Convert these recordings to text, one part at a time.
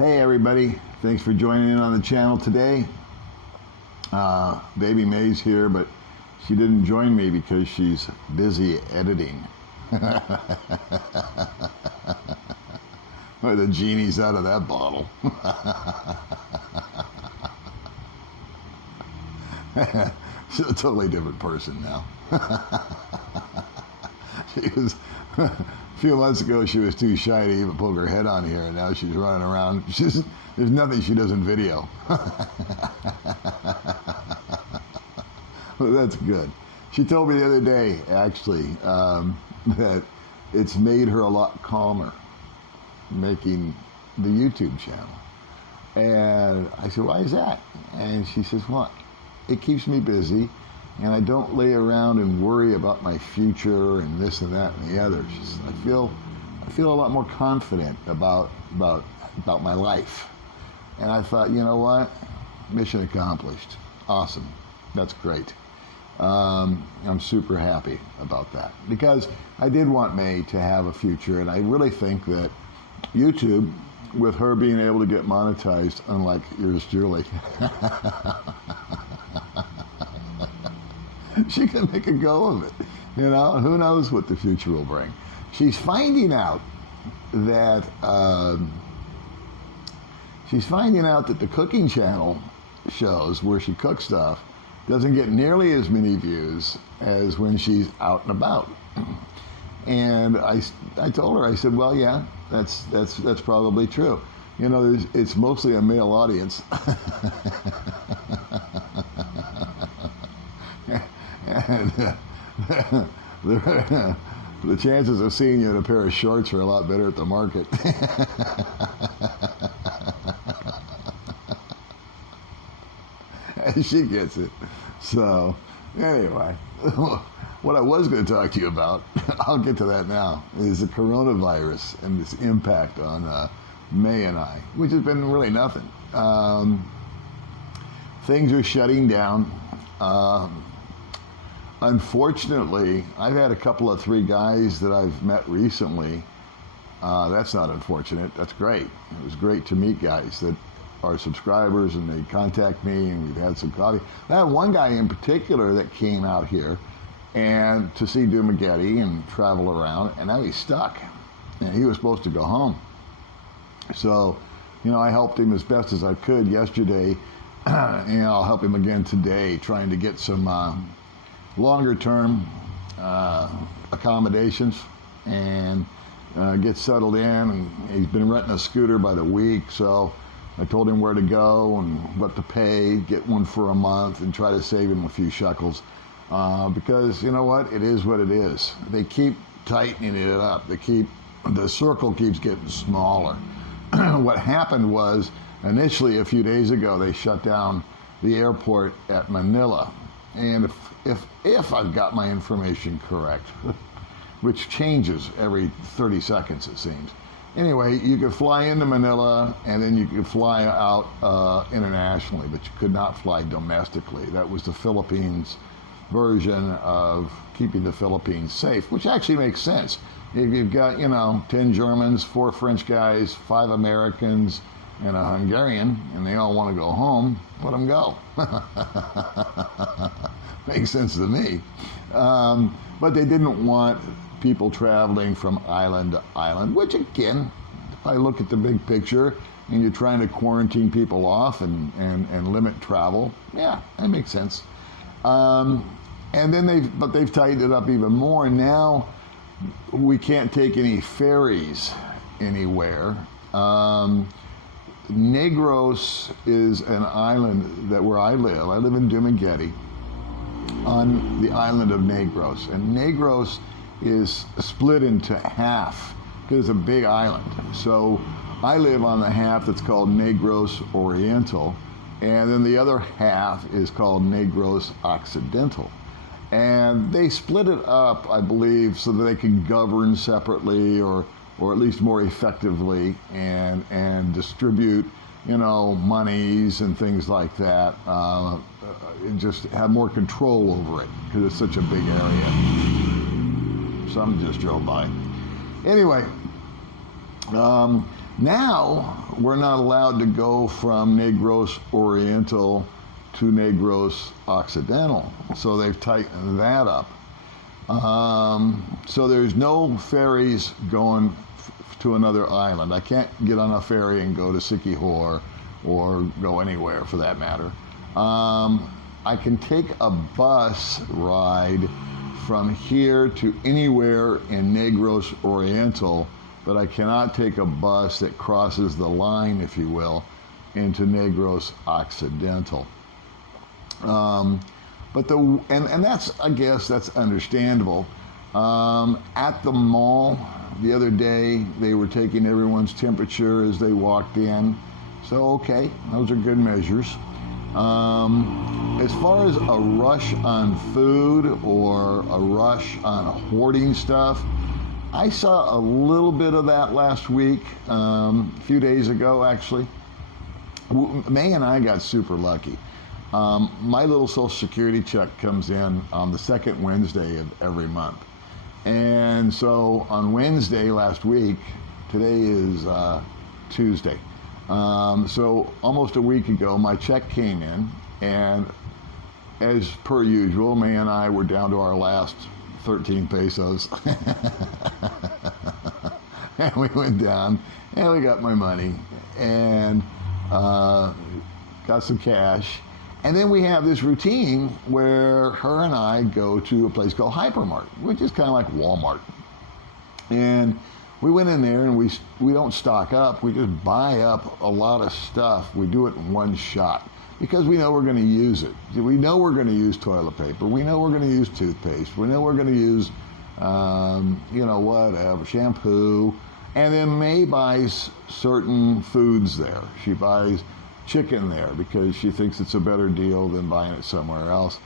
Hey everybody, thanks for joining in on the channel today. Baby May's here, but she didn't join me because she's busy editing. Well, the genie's out of that bottle. She's a totally different person now. She was a few months ago, she was too shy to even poke her head on here, and now she's running around. There's nothing she doesn't video. Well, that's good. She told me the other day, actually, that it's made her a lot calmer making the YouTube channel. And I said, why is that? And she says, well, it keeps me busy, and I don't lay around and worry about my future and this and that and the other. She says, I feel a lot more confident about my life. And I thought, you know what? Mission accomplished. Awesome. That's great. I'm super happy about that because I did want May to have a future, and I really think that YouTube, with her being able to get monetized, unlike yours Julie, she can make a go of it. You know, who knows what the future will bring. She's finding out that the cooking channel shows where she cooks stuff doesn't get nearly as many views as when she's out and about. And I told her, I said, well, yeah, that's probably true. You know, it's mostly a male audience. And the chances of seeing you in a pair of shorts are a lot better at the market. And she gets it. So, anyway, what I was going to talk to you about, I'll get to that now, is the coronavirus and its impact on May and I, which has been really nothing. Things are shutting down. Unfortunately, I've had a couple of 3 guys that I've met recently. That's not unfortunate. That's great. It was great to meet guys that are subscribers, and they contact me, and we've had some coffee. I had one guy in particular that came out here and to see Dumaguete and travel around, and now he's stuck, and he was supposed to go home. So, you know, I helped him as best as I could yesterday, and I'll help him again today, trying to get some longer-term accommodations and get settled in. And he's been renting a scooter by the week, so I told him where to go and what to pay, get one for a month, and try to save him a few shekels. Because, you know what? It is what it is. They keep tightening it up. The circle keeps getting smaller. What happened was, initially a few days ago, they shut down the airport at Manila. And if I've got my information correct, which changes every 30 seconds, it seems. Anyway, you could fly into Manila, and then you could fly out internationally, but you could not fly domestically. That was the Philippines' version of keeping the Philippines safe, which actually makes sense. If you've got, you know, 10 Germans, 4 French guys, 5 Americans, and a Hungarian, and they all want to go home, let them go. Makes sense to me. But they didn't want people traveling from island to island, which again, if I look at the big picture and you're trying to quarantine people off and limit travel, yeah, that makes sense. And then they've tightened it up even more. Now we can't take any ferries anywhere. Negros is an island where I live. I live in Dumaguete on the island of Negros, and Negros is split into half because it's a big island. So I live on the half that's called Negros Oriental, and then the other half is called Negros Occidental. And they split it up, I believe, so that they can govern separately or at least more effectively and distribute, you know, monies and things like that. And just have more control over it because it's such a big area. Some just drove by. Anyway, Now we're not allowed to go from Negros Oriental to Negros Occidental, so they've tightened that up. So there's no ferries going to another island. I can't get on a ferry and go to Siquijor or go anywhere for that matter. I can take a bus ride from here to anywhere in Negros Oriental, but I cannot take a bus that crosses the line, if you will, into Negros Occidental. But that's, I guess that's understandable. At the mall the other day, they were taking everyone's temperature as they walked in. So, okay, those are good measures. As far as a rush on food or a rush on hoarding stuff, I saw a little bit of that last week, a few days ago actually. May and I got super lucky. My little Social Security check comes in on the second Wednesday of every month. And so on Wednesday last week, today is Tuesday. So almost a week ago, my check came in, and as per usual, May and I were down to our last 13 pesos. And we went down, and we got my money, and got some cash. And then we have this routine where her and I go to a place called Hypermart, which is kind of like Walmart. And we went in there, and we don't stock up. We just buy up a lot of stuff. We do it in one shot because we know we're going to use it. We know we're going to use toilet paper. We know we're going to use toothpaste. We know we're going to use, whatever, shampoo. And then May buys certain foods there. She buys chicken there because she thinks it's a better deal than buying it somewhere else.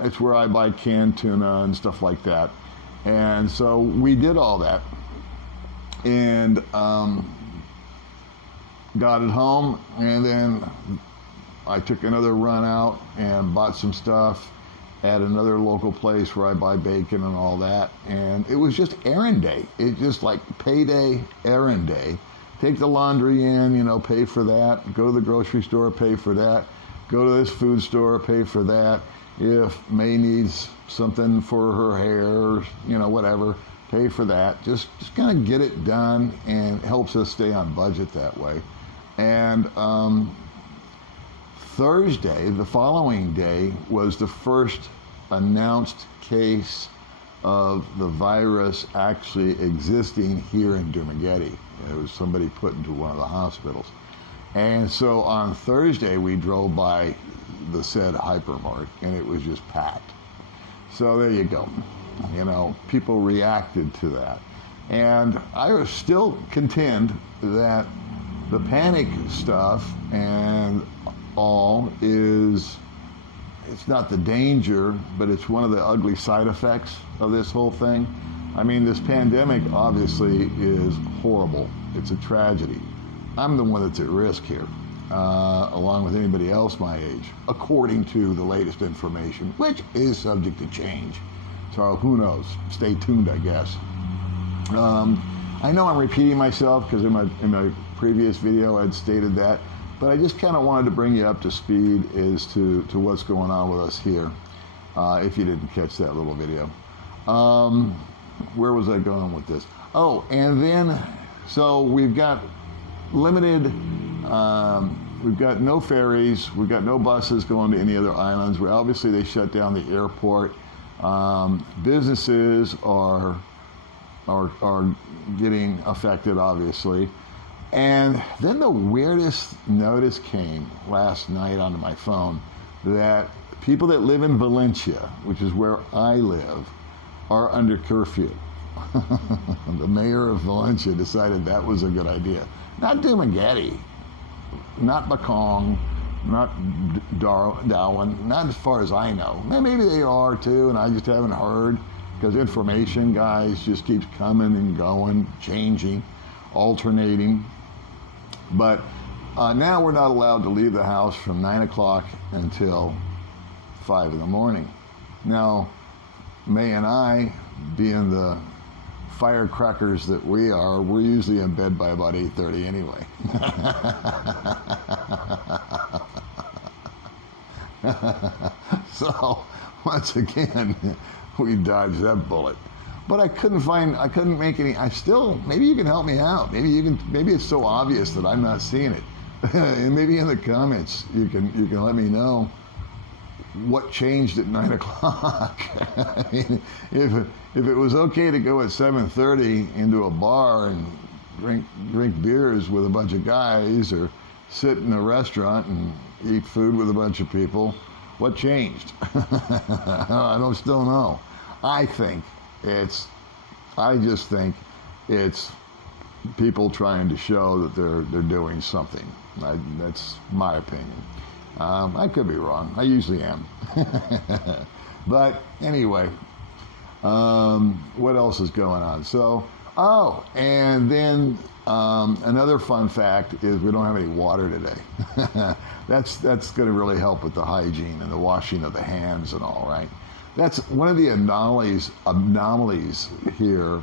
It's where I buy canned tuna and stuff like that. And so we did all that and got it home, and then I took another run out and bought some stuff at another local place where I buy bacon and all that. And it was just errand day. It's just like payday, errand day. Take the laundry in, pay for that. Go to the grocery store, pay for that. Go to this food store, pay for that. If May needs something for her hair, or, whatever, pay for that. Just kind of get it done, and it helps us stay on budget that way. And Thursday, the following day, was the first announced case of the virus actually existing here in Dumaguete. It was somebody put into one of the hospitals. And so on Thursday, we drove by the said Hypermart, and it was just packed. So there you go. People reacted to that. And I still contend that the panic stuff and all it's not the danger, but it's one of the ugly side effects of this whole thing. I mean, this pandemic obviously is horrible. It's a tragedy. I'm the one that's at risk here, along with anybody else my age, according to the latest information, which is subject to change. So who knows? Stay tuned, I guess. I know I'm repeating myself because in my previous video I'd stated that, but I just kind of wanted to bring you up to speed as to what's going on with us here, if you didn't catch that little video. Where was I going with this? Oh, and then, so we've got limited, we've got no ferries, we've got no buses going to any other islands. Obviously, they shut down the airport. Businesses are getting affected, obviously. And then the weirdest notice came last night onto my phone that people that live in Valencia, which is where I live, are under curfew. The mayor of Valencia decided that was a good idea. Not Dumaguete, not Bakong, not Darwin, not as far as I know. Maybe they are too, and I just haven't heard, because information, guys, just keeps coming and going, changing, alternating. But now we're not allowed to leave the house from 9 o'clock until 5 in the morning. Now, May and I, being the firecrackers that we are, we're usually in bed by about 8:30 anyway. So once again, we dodged that bullet. But I couldn't make any. Maybe you can help me out. Maybe it's so obvious that I'm not seeing it. And maybe in the comments you can let me know what changed at 9 o'clock. I mean, if it was okay to go at 7:30 into a bar and drink beers with a bunch of guys, or sit in a restaurant and eat food with a bunch of people, what changed? I don't still know. I just think it's people trying to show that they're doing something. That's my opinion. I could be wrong. I usually am. But anyway, what else is going on? So, and then another fun fact is we don't have any water today. That's going to really help with the hygiene and the washing of the hands and all, right? That's one of the anomalies here.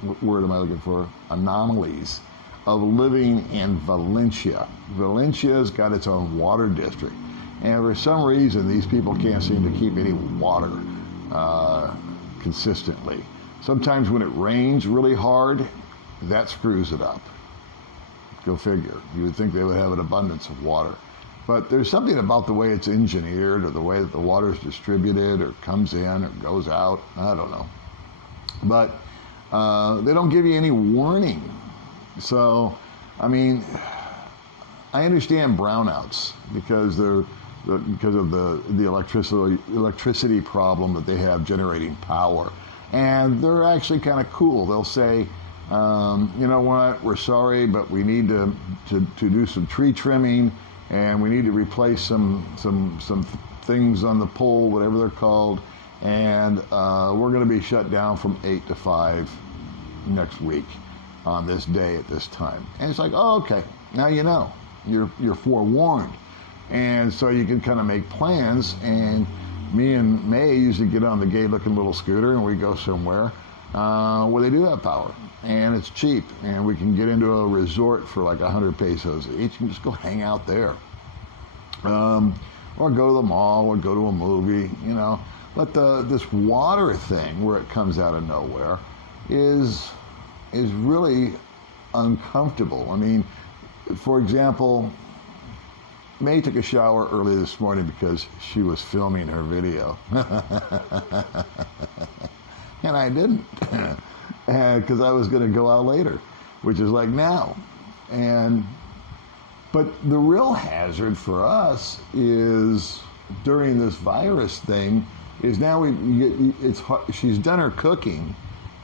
What word am I looking for? Anomalies of living in Valencia. Valencia's got its own water district, and for some reason these people can't seem to keep any water consistently. Sometimes when it rains really hard, that screws it up. Go figure. You would think they would have an abundance of water. But there's something about the way it's engineered, or the way that the water is distributed, or comes in or goes out. I don't know. But they don't give you any warning. So, I mean, I understand brownouts because of the electricity problem that they have generating power, and they're actually kind of cool. They'll say, you know what, we're sorry, but we need to do some tree trimming, and we need to replace some things on the pole, whatever they're called, and we're going to be shut down from 8 to 5 next week on this day at this time. And it's like, oh, okay, now you know, you're forewarned, and so you can kind of make plans. And me and May usually get on the gay-looking little scooter, and we go somewhere where they do have power, and it's cheap, and we can get into a resort for like 100 pesos each and just go hang out there, or go to the mall, or go to a movie, you know. But this water thing, where it comes out of nowhere, is really uncomfortable. I mean, for example, May took a shower early this morning because she was filming her video. And I didn't, because I was going to go out later, which is like now. But the real hazard for us is during this virus thing is now she's done her cooking,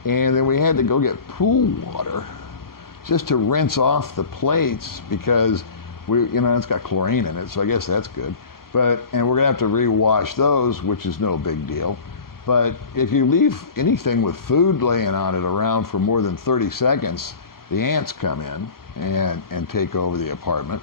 and then we had to go get pool water just to rinse off the plates because it's got chlorine in it, so I guess that's good. And we're gonna have to rewash those, which is no big deal. But if you leave anything with food laying on it around for more than 30 seconds, the ants come in and take over the apartment.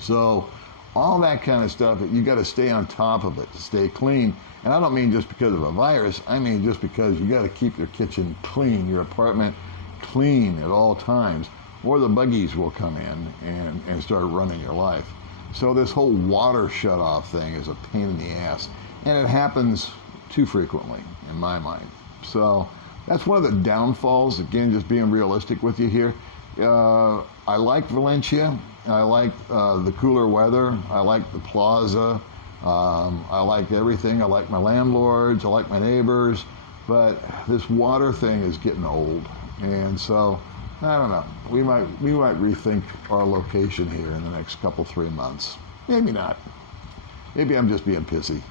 So all that kind of stuff, you got to stay on top of it to stay clean. And I don't mean just because of a virus, I mean just because you got to keep your kitchen clean, your apartment clean at all times, or the buggies will come in and start running your life. So this whole water shut-off thing is a pain in the ass, and it happens too frequently in my mind. So that's one of the downfalls, again, just being realistic with you here. I like Valencia. I like the cooler weather. I like the plaza. I like everything. I like my landlords. I like my neighbors. But this water thing is getting old. And so, I don't know. We might rethink our location here in the next 3 months. Maybe not. Maybe I'm just being pissy.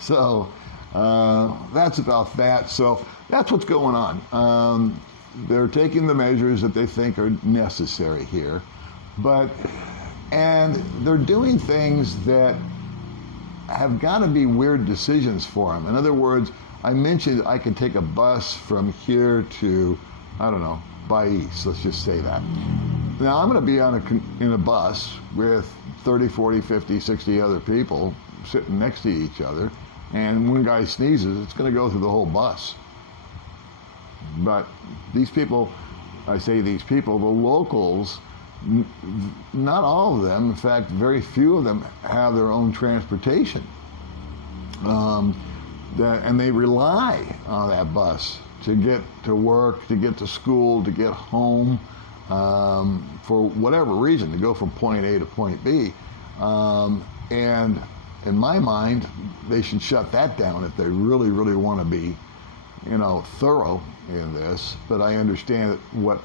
So, that's about that. So, that's what's going on. They're taking the measures that they think are necessary here, and they're doing things that have got to be weird decisions for them. In other words, I mentioned I can take a bus from here to, I don't know, Bais, let's just say that. Now I'm going to be in a bus with 30, 40, 50, 60 other people sitting next to each other, and one guy sneezes, it's going to go through the whole bus. But these people, I say these people, the locals, not all of them, in fact, very few of them have their own transportation. And they rely on that bus to get to work, to get to school, to get home, for whatever reason, to go from point A to point B. And in my mind, they should shut that down if they really, really want to be, thorough in this. But I understand what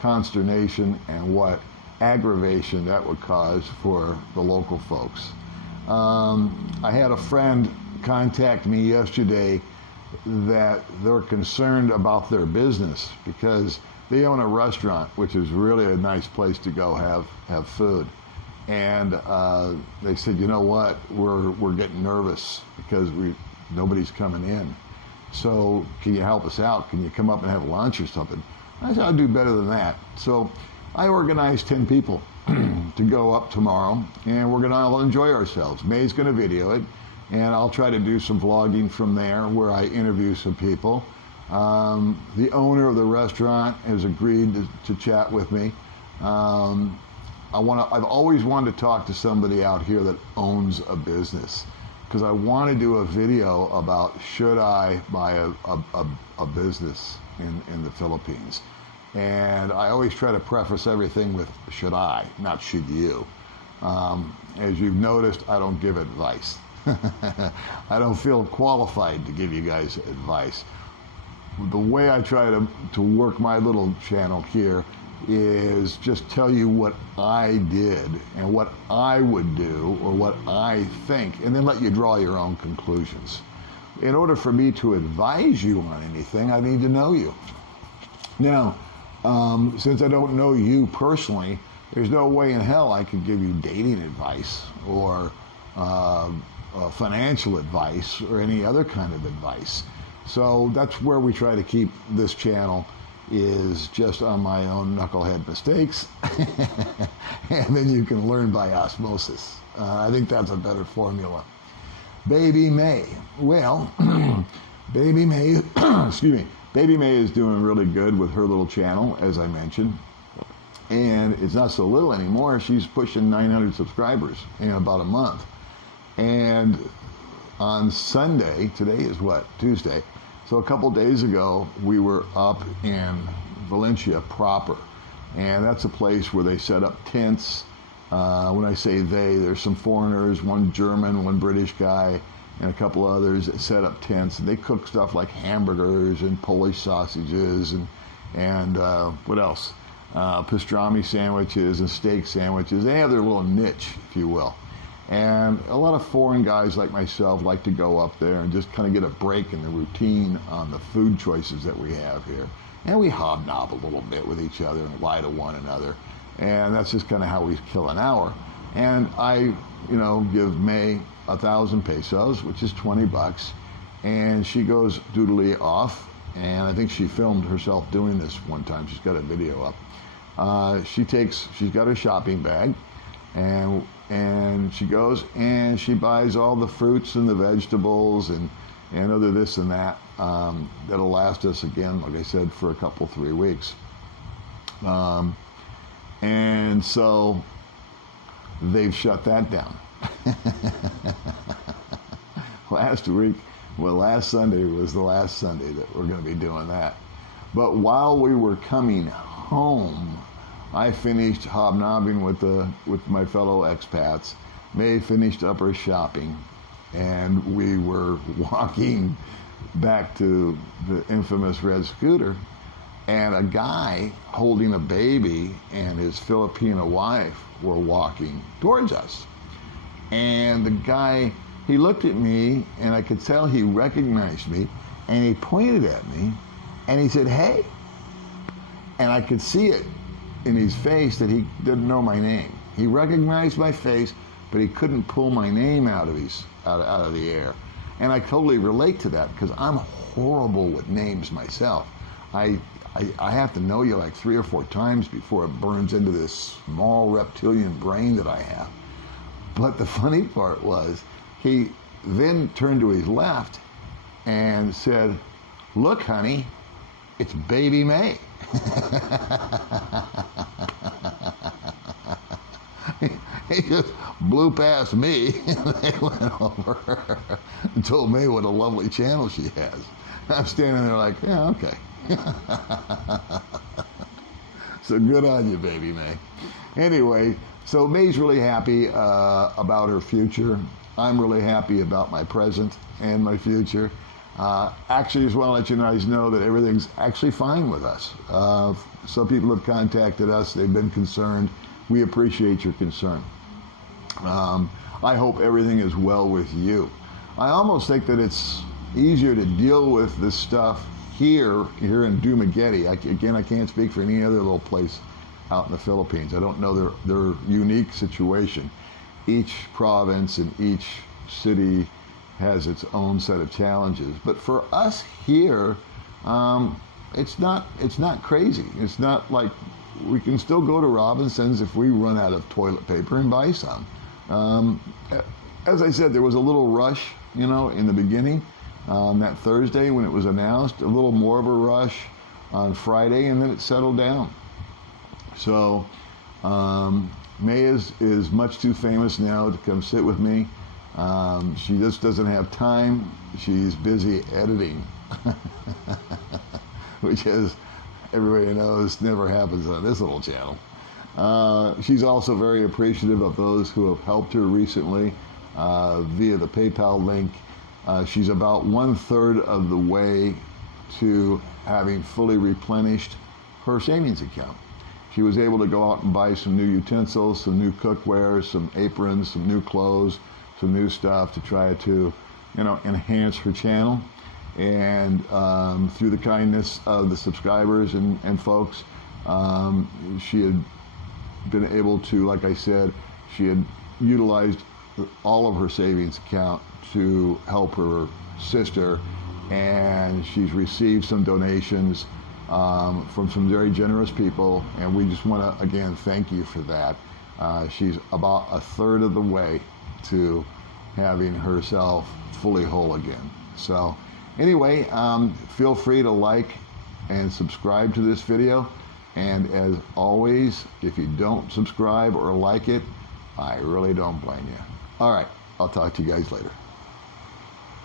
consternation and what aggravation that would cause for the local folks. I had a friend contact me yesterday that they're concerned about their business because they own a restaurant, which is really a nice place to go have food. And they said, you know what, we're getting nervous because nobody's coming in. So can you help us out? Can you come up and have lunch or something? I said, I'll do better than that. So I organized 10 people to go up tomorrow, and we're going to all enjoy ourselves. May's going to video it, and I'll try to do some vlogging from there where I interview some people. The owner of the restaurant has agreed to chat with me. I've always wanted to talk to somebody out here that owns a business, because I want to do a video about should I buy a business in the Philippines. And I always try to preface everything with should I, not should you. As you've noticed, I don't give advice. I don't feel qualified to give you guys advice. The way I try to work my little channel here is just tell you what I did and what I would do or what I think, and then let you draw your own conclusions. In order for me to advise you on anything, I need to know you. Now, since I don't know you personally, there's no way in hell I could give you dating advice or financial advice or any other kind of advice. So that's where we try to keep this channel, is just on my own knucklehead mistakes. And then you can learn by osmosis. I think that's a better formula. Baby May. Well, Baby May, excuse me, Baby May is doing really good with her little channel, as I mentioned. And it's not so little anymore. She's pushing 900 subscribers in about a month. And on Sunday, today is what? Tuesday. So a couple days ago, we were up in Valencia proper. And that's a place where they set up tents. When I say they, there's some foreigners, one German, one British guy, and a couple others that set up tents. And they cook stuff like hamburgers and Polish sausages and what else? Pastrami sandwiches and steak sandwiches. They have their little niche, if you will. And a lot of foreign guys like myself like to go up there and just kind of get a break in the routine on the food choices that we have here. And we hobnob a little bit with each other and lie to one another. And that's just kind of how we kill an hour. And I, give May 1,000 pesos, which is 20 bucks. And she goes doodly off. And I think she filmed herself doing this one time. She's got a video up. She's got her shopping bag. And she goes and she buys all the fruits and the vegetables and other this and that that'll last us, again, like I said, for a couple, 3 weeks. And so they've shut that down. Last Sunday was the last Sunday that we're going to be doing that. But while we were coming home, I finished hobnobbing with my fellow expats. May finished up her shopping, and we were walking back to the infamous red scooter, and a guy holding a baby and his Filipino wife were walking towards us. And the guy, he looked at me, and I could tell he recognized me, and he pointed at me, and he said, "Hey." And I could see it in his face that he didn't know my name. He recognized my face, but he couldn't pull my name out of the air. And I totally relate to that because I'm horrible with names myself. I have to know you like 3 or 4 times before it burns into this small reptilian brain that I have. But the funny part was, he then turned to his left and said, "Look, honey." it's baby May. He just blew past me and they went over and told me what a lovely channel she has. I'm standing there like, yeah, okay. So good on you, baby May. Anyway, so May's really happy about her future. I'm really happy about my present and my future. Actually, just want to let you guys know that everything's actually fine with us. Some people have contacted us. They've been concerned. We appreciate your concern. I hope everything is well with you. I almost think that it's easier to deal with this stuff here in Dumaguete. Again, I can't speak for any other little place out in the Philippines. I don't know their unique situation. Each province and each city has its own set of challenges. But for us here, it's not crazy. It's not like we can still go to Robinson's if we run out of toilet paper and buy some. As I said, there was a little rush, in the beginning. That Thursday when it was announced, a little more of a rush on Friday, and then it settled down. So May is much too famous now to come sit with me. She just doesn't have time. She's busy editing, which, as everybody knows, never happens on this little channel. She's also very appreciative of those who have helped her recently via the PayPal link. She's about 1/3 of the way to having fully replenished her savings account. She was able to go out and buy some new utensils, some new cookware, some aprons, some new clothes, some new stuff to try to, enhance her channel. And through the kindness of the subscribers and folks, she had been able to, like I said, she had utilized all of her savings account to help her sister, and she's received some donations from some very generous people, and we just want to again thank you for that. She's about 1/3 of the way to having herself fully whole again. So anyway, feel free to like and subscribe to this video, and as always, if you don't subscribe or like it, I really don't blame you. All right, I'll talk to you guys later.